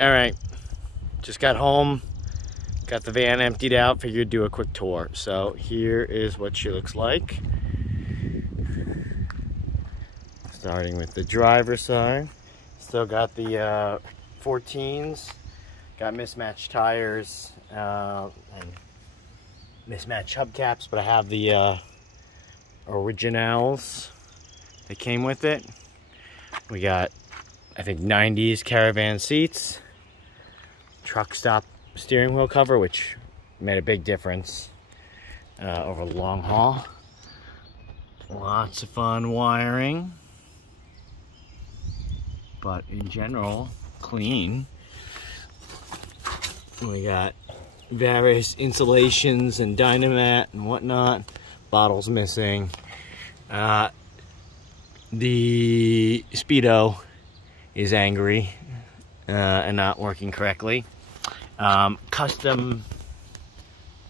All right, just got home, got the van emptied out, figured do a quick tour. So here is what she looks like. Starting with the driver's side. Still got the 14s, got mismatched tires and mismatched hubcaps, but I have the originals that came with it. We got, I think, 90s caravan seats, truck stop steering wheel cover, which made a big difference over the long haul. Lots of fun wiring, but in general, clean. We got various insulations and dynamat and whatnot. Bottles missing. The Speedo is angry and not working correctly. Custom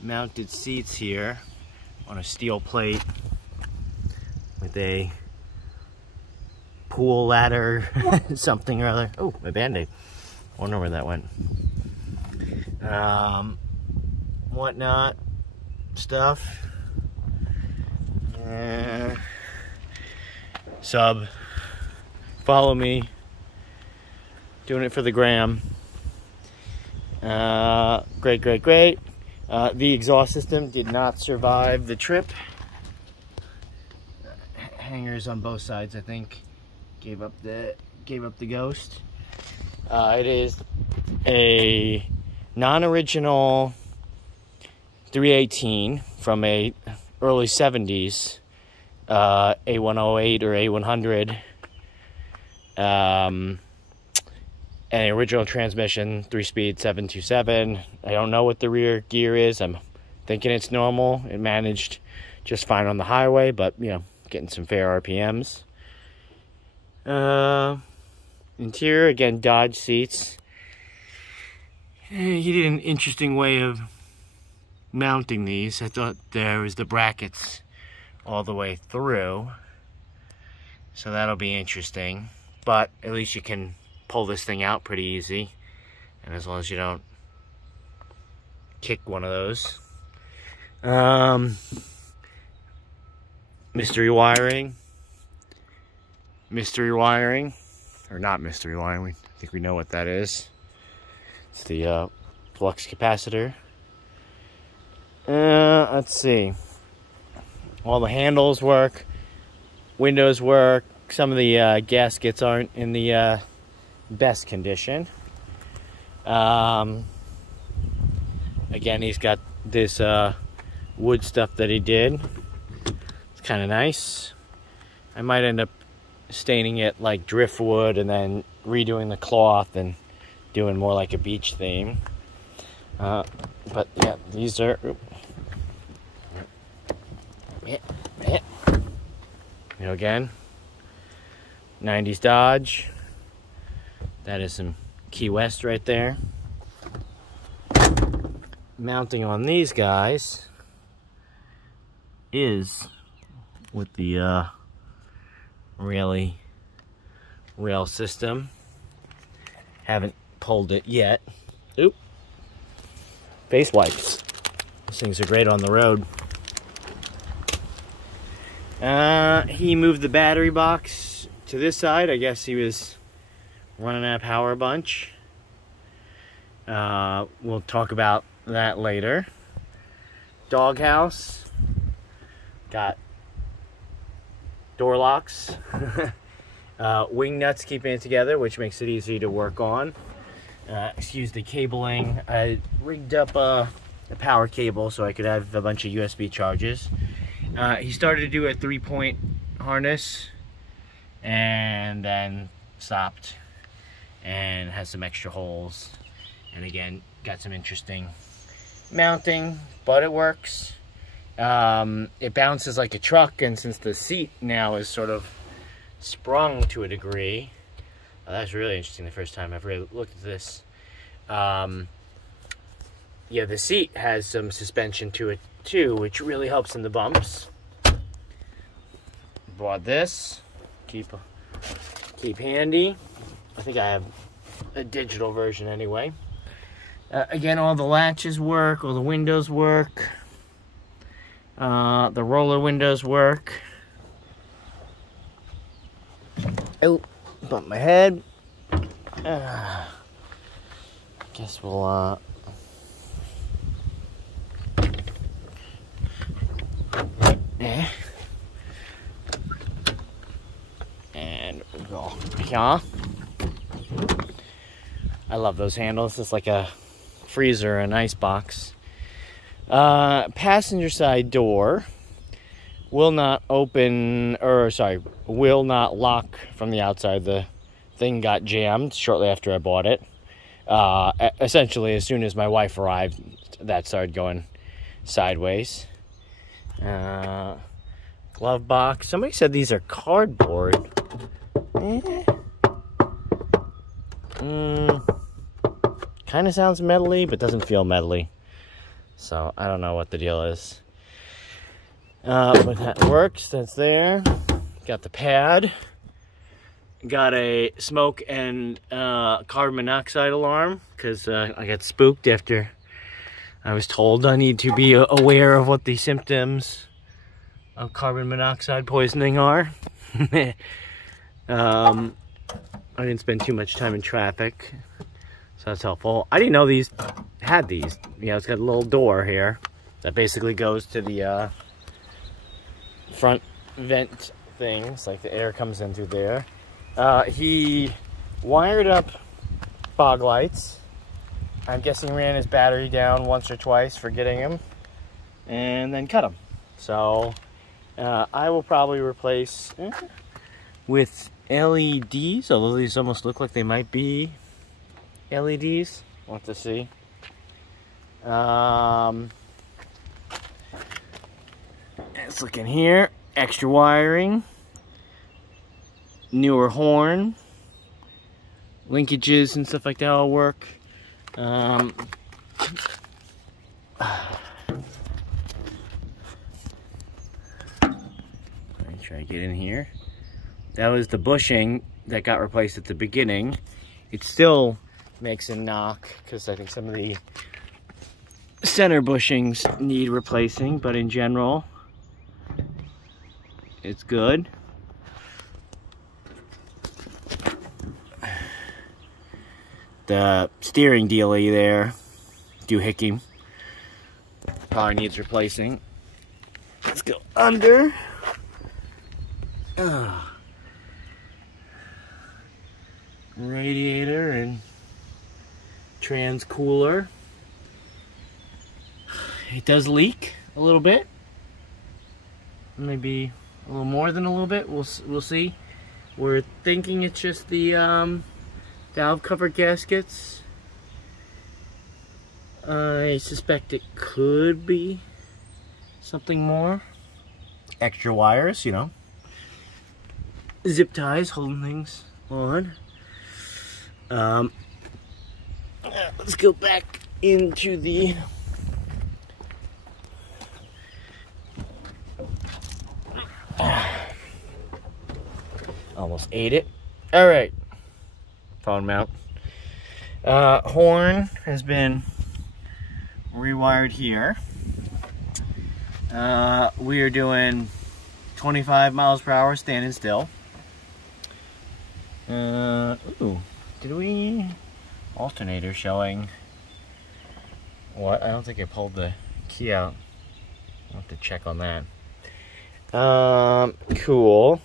mounted seats here on a steel plate with a pool ladder something or other. Oh, my Band-Aid. Wonder where that went. Whatnot stuff. Sub. Follow me. Doing it for the gram. Great. The exhaust system did not survive the trip. Hangers on both sides, I think, gave up the ghost. It is a non-original 318 from a early 70s a108 or a100, an original transmission, 3-speed 727. I don't know what the rear gear is. I'm thinking it's normal. It managed just fine on the highway, but you know, getting some fair RPMs. Interior, again, Dodge seats. He did an interesting way of mounting these. I thought there was the brackets all the way through, so that'll be interesting, but at least you can pull this thing out pretty easy, and as long as you don't kick one of those. Mystery wiring, or not mystery wiring, I think we know what that is. It's the flux capacitor. Let's see. All the handles work, windows work. Some of the gaskets aren't in the best condition. Again, he's got this wood stuff that he did. It's kind of nice. I might end up staining it like driftwood and then redoing the cloth and doing more like a beach theme. But yeah, these are... You know, again, 90s Dodge. That is some Key West right there. Mounting on these guys is with the rail system. Haven't pulled it yet. Oop. Face wipes. These things are great on the road. He moved the battery box to this side. I guess he was running out of power a bunch. We'll talk about that later. Doghouse. Got door locks. Wing nuts keeping it together, which makes it easy to work on. Excuse the cabling. I rigged up a power cable so I could have a bunch of USB charges. He started to do a 3-point harness and then stopped and has some extra holes, and again got some interesting mounting, but it works. It bounces like a truck, and since the seat now is sort of sprung to a degree, that's really interesting. The first time I've really looked at this. Yeah, the seat has some suspension to it too, which really helps in the bumps. Bought this, keep handy. I think I have a digital version anyway. Again, all the latches work, all the windows work. The roller windows work. Oh, bumped my head. Guess we'll yeah. And we'll go here. I love those handles. It's like a freezer, an ice box. Passenger side door will not open, or sorry, will not lock from the outside. The thing got jammed shortly after I bought it. Essentially, as soon as my wife arrived, that started going sideways. Glove box. Somebody said these are cardboard. Kind of sounds metally, but doesn't feel metally. So I don't know what the deal is. But that works. That's there. Got the pad. Got a smoke and carbon monoxide alarm because I got spooked after I was told I need to be aware of what the symptoms of carbon monoxide poisoning are. I didn't spend too much time in traffic, so that's helpful. I didn't know these had these. You know, it's got a little door here that basically goes to the front vent things, like the air comes in through there. He wired up fog lights. I'm guessing he ran his battery down once or twice, forgetting him, and then cut them. So I will probably replace with LEDs, although these almost look like they might be LEDs. We'll have to see. Let's look in here. Extra wiring. Newer horn. Linkages and stuff like that all work. Let me try to get in here. That was the bushing that got replaced at the beginning. It still makes a knock because I think some of the center bushings need replacing, but in general, it's good. The steering dealie there, doohickey, probably needs replacing. Let's go under. Radiator and trans cooler. It does leak a little bit, maybe a little more than a little bit. We'll see. We're thinking it's just the valve cover gaskets. I suspect it could be something more. Extra wires, you know, zip ties holding things on. Let's go back into the almost ate it. All right, phone mount. Horn has been rewired here. We are doing 25 miles per hour standing still. Ooh, did we? Alternator showing what? I don't think I pulled the key out. I'll have to check on that. Cool.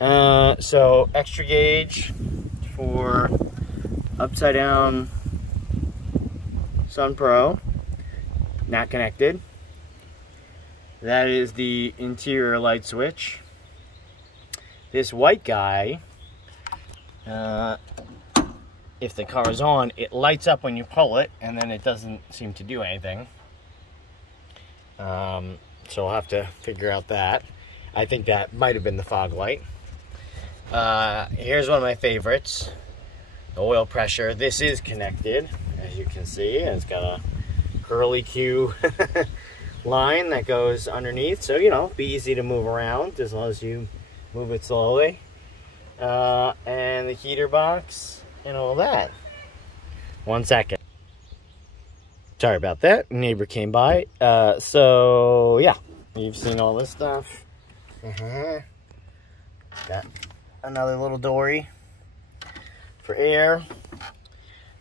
So extra gauge for upside down Sun Pro, not connected. That is the interior light switch. This white guy, if the car is on, it lights up when you pull it, and then it doesn't seem to do anything. So I'll have to figure out that. I think that might have been the fog light. Here's one of my favorites, the oil pressure. This is connected, as you can see, and it's got a curly Q line that goes underneath, so, you know, be easy to move around as long as you move it slowly. And the heater box and all that. 1 second. Sorry about that. Neighbor came by. So yeah, you've seen all this stuff. Got another little dory for air.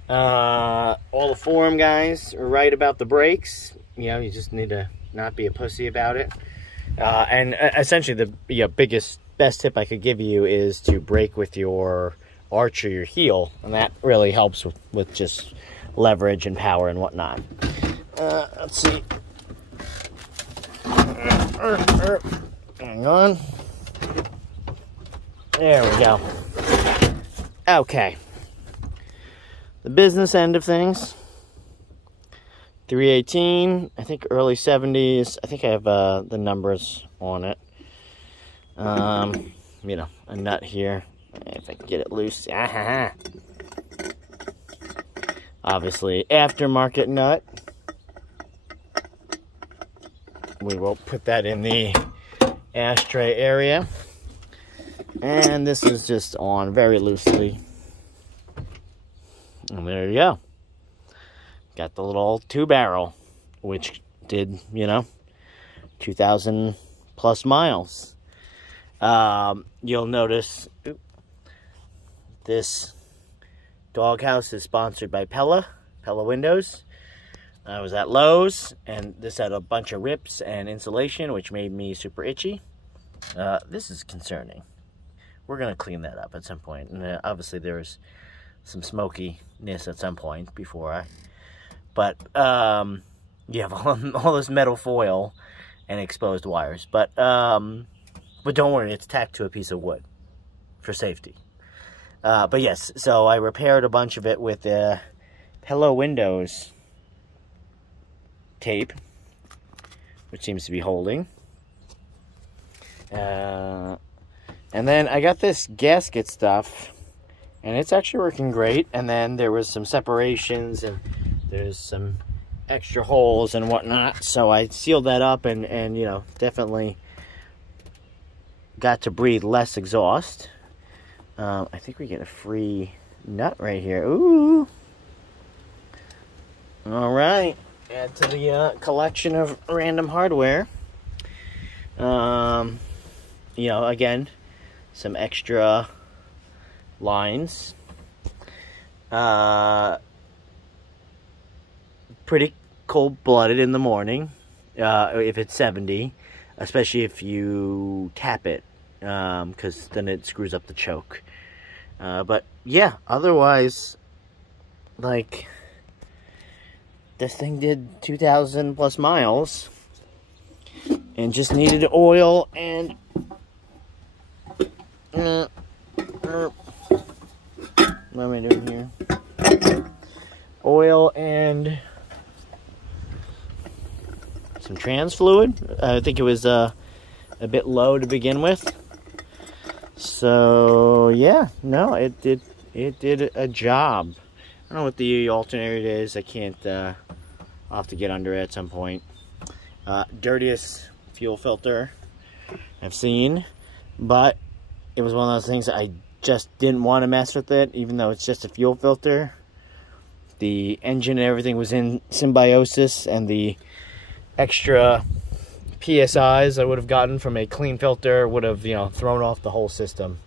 All the forum guys are right about the brakes. You know, you just need to not be a pussy about it. And essentially the best tip I could give you is to brake with your arch or your heel, and that really helps with just leverage and power and whatnot. Let's see. Hang on. There we go. Okay. The business end of things. 318, I think early 70s. I think I have the numbers on it. You know, a nut here. If I can get it loose. Obviously, aftermarket nut. We will put that in the ashtray area. And this is just on very loosely. And there you go. Got the little 2-barrel, which did, you know, 2,000 plus miles. You'll notice this doghouse is sponsored by Pella Windows. I was at Lowe's, and this had a bunch of rips and insulation, which made me super itchy. This is concerning. We're going to clean that up at some point. And obviously there was some smokiness at some point before I... But, you have all this metal foil and exposed wires. But don't worry, it's tacked to a piece of wood for safety. But yes, so I repaired a bunch of it with Pella Windows tape, which seems to be holding. And then I got this gasket stuff, and it's actually working great. And then there was some separations, and there's some extra holes and whatnot. So I sealed that up, and you know, definitely got to breathe less exhaust. I think we get a free nut right here. Ooh. All right. Add to the collection of random hardware. You know, again, some extra lines. Pretty cold-blooded in the morning, if it's 70, especially if you tap it, because then it screws up the choke. But yeah, otherwise, like, this thing did 2,000 plus miles and just needed oil and what am I doing here? Oil and some trans fluid. I think it was a bit low to begin with. So yeah, no, it did a job. I don't know what the alternator is. I can't. I'll have to get under it at some point. Dirtiest fuel filter I've seen, but it was one of those things that I just didn't want to mess with it, even though it's just a fuel filter. The engine and everything was in symbiosis, and the extra PSIs I would have gotten from a clean filter would have, you know, thrown off the whole system.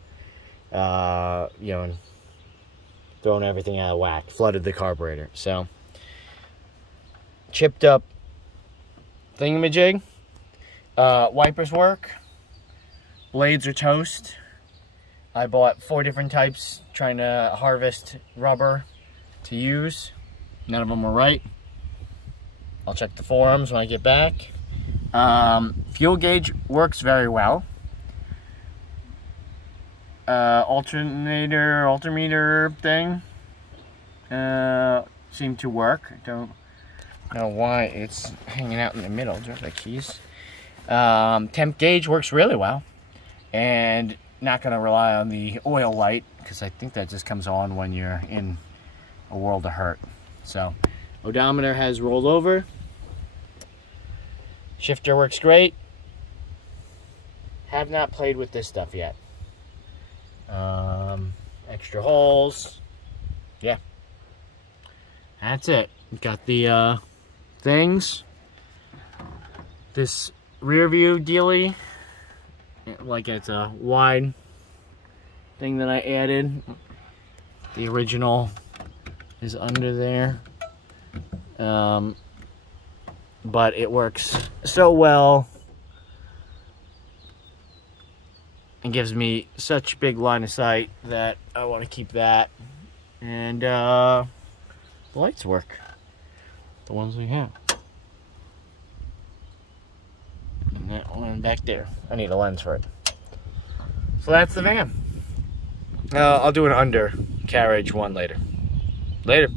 You know, and thrown everything out of whack, flooded the carburetor. So, chipped up thingamajig. Wipers work. Blades are toast. I bought 4 different types trying to harvest rubber to use. None of them were right. I'll check the forums when I get back. Fuel gauge works very well. Altimeter thing seemed to work. I don't know why it's hanging out in the middle. Do I have the keys? Temp gauge works really well, and not going to rely on the oil light, because I think that just comes on when you're in a world of hurt. So, odometer has rolled over. Shifter works great. Have not played with this stuff yet. Extra holes. yeah, that's it. Got the things. This rear view dealie, like it's a wide thing that I added. The original is under there. But it works so well and gives me such big line of sight that I want to keep that. And the lights work, the ones we have. And that one back there, I need a lens for it. So that's the van. I'll do an undercarriage one later. Later.